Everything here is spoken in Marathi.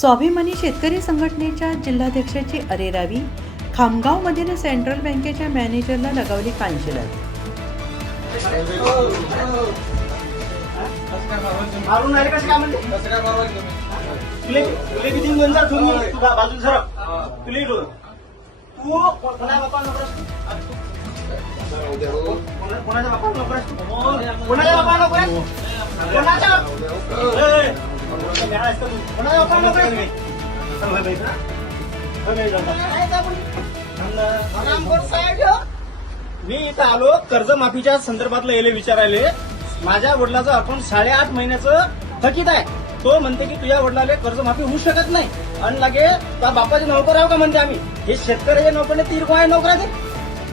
स्वाभिमानी शेतकरी संघटनेच्या जिल्हाध्यक्षाची अरेरावी, खामगावमधील सेंट्रल बँकेच्या मॅनेजरला लगावली कानशिलात. मारून आले कसं काय म्हणते तुले किती गंजा तुम्ही बाजू सर तुले तू कोणा बापा नको कोणाच्या बापा नको कोणाच्या बापा नको कोणाच्या कोणाच्या बापा नको मी इथं आलो कर्जमाफीच्या संदर्भातलं याले विचारायले. माझ्या वडिलाचं अकाउंट 8.5 महिन्याचं थकीत आहे. तो म्हणते की तुझ्या वडिलाला कर्जमाफी होऊ शकत नाही आणि लागे त्या बापाचे नोकर आहो का म्हणते आम्ही. हे शेतकऱ्याच्या नोकरने 3 नोकराचे